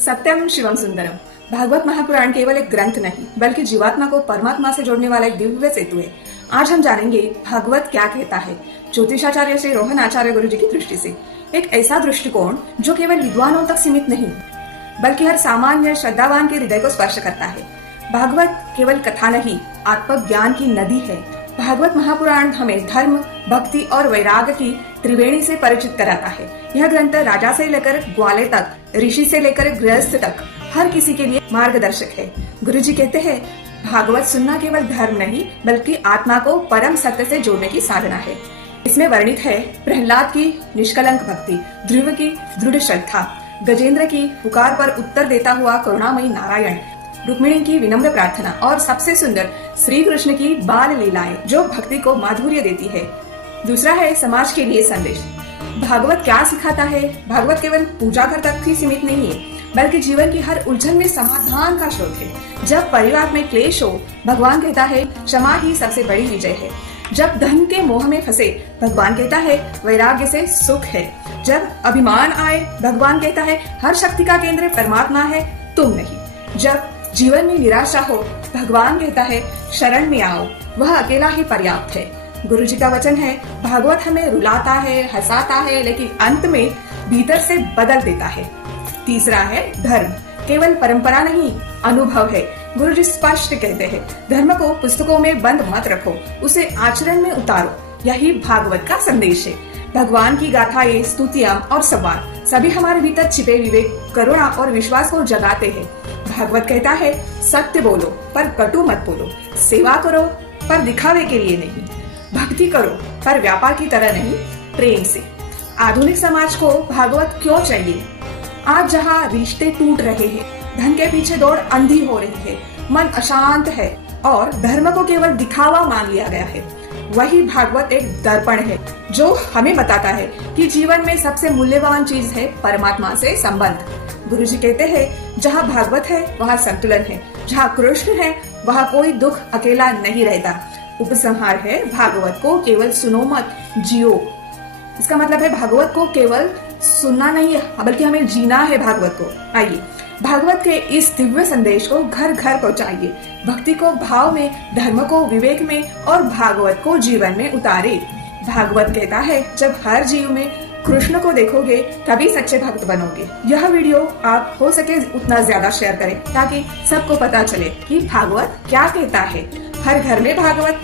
सत्यम शिवम सुंदरम। भागवत महापुराण केवल एक ग्रंथ नहीं बल्कि जीवात्मा को परमात्मा से जोड़ने वाला एक दिव्य सेतु है। आज हम जानेंगे भागवत क्या कहता है, ज्योतिषाचार्य श्री रोहन आचार्य गुरु जी की दृष्टि से। एक ऐसा दृष्टिकोण जो केवल विद्वानों तक सीमित नहीं बल्कि हर सामान्य श्रद्धावान के हृदय को स्पर्श करता है। भागवत केवल कथा नहीं, आत्मज्ञान की नदी है। भागवत महापुराण हमें धर्म, भक्ति और वैराग्य की त्रिवेणी से परिचित कराता है। यह ग्रंथ राजा से लेकर ग्वाले तक, ऋषि से लेकर गृहस्थ तक हर किसी के लिए मार्गदर्शक है। गुरु जी कहते हैं, भागवत सुनना केवल धर्म नहीं बल्कि आत्मा को परम सत्य से जोड़ने की साधना है। इसमें वर्णित है प्रहलाद की निष्कलंक भक्ति, ध्रुव की दृढ़ श्रद्धा, गजेंद्र की पुकार पर उत्तर देता हुआ करुणामयी नारायण, रुक्मिणी की विनम्र प्रार्थना और सबसे सुंदर श्री कृष्ण की बाल लीलाएं जो भक्ति को माधुर्य देती है। दूसरा है समाज के लिए संदेश। भागवत क्या सिखाता है? भागवत केवल पूजा घर तक ही सीमित नहीं है बल्कि जीवन की हर उलझन में समाधान का स्रोत है। जब परिवार में क्लेश हो, भगवान कहता है क्षमा ही सबसे बड़ी विजय है। जब धन के मोह में फंसे, भगवान कहता है वैराग्य से सुख है। जब अभिमान आए, भगवान कहता है हर शक्ति का केंद्र परमात्मा है, तुम नहीं। जब जीवन में निराशा हो, भगवान कहता है शरण में आओ, वह अकेला ही पर्याप्त है। गुरु जी का वचन है, भागवत हमें रुलाता है, हंसाता है, लेकिन अंत में भीतर से बदल देता है। तीसरा है धर्म, केवल परंपरा नहीं, अनुभव है। गुरु जी स्पष्ट कहते हैं, धर्म को पुस्तकों में बंद मत रखो, उसे आचरण में उतारो। यही भागवत का संदेश है। भगवान की गाथाएं, स्तुतियां और संवाद सभी हमारे भीतर छिपे विवेक, करुणा और विश्वास को जगाते हैं। भागवत कहता है सत्य बोलो पर कटु मत बोलो, सेवा करो पर दिखावे के लिए नहीं, भक्ति करो पर व्यापार की तरह नहीं, प्रेम से। आधुनिक समाज को भागवत क्यों चाहिए? आज जहाँ रिश्ते टूट रहे हैं, धन के पीछे दौड़ अंधी हो रही है, मन अशांत है और धर्म को केवल दिखावा मान लिया गया है, वही भागवत एक दर्पण है जो हमें बताता है कि जीवन में सबसे मूल्यवान चीज है परमात्मा से संबंध। गुरु जी कहते हैं, जहाँ भागवत है वहाँ संतुलन है, जहाँ कृष्ण है वहाँ कोई दुख अकेला नहीं रहता। उपसंहार है, भागवत को केवल सुनो मत, जियो। इसका मतलब है भागवत को केवल सुनना नहीं है बल्कि हमें जीना है भागवत को। आइए भागवत के इस दिव्य संदेश को घर घर पहुंचाइए। भक्ति को भाव में, धर्म को विवेक में और भागवत को जीवन में उतारे। भागवत कहता है, जब हर जीव में कृष्ण को देखोगे तभी सच्चे भक्त बनोगे। यह वीडियो आप हो सके उतना ज्यादा शेयर करें ताकि सबको पता चले कि भागवत क्या कहता है। हर घर में भागवत,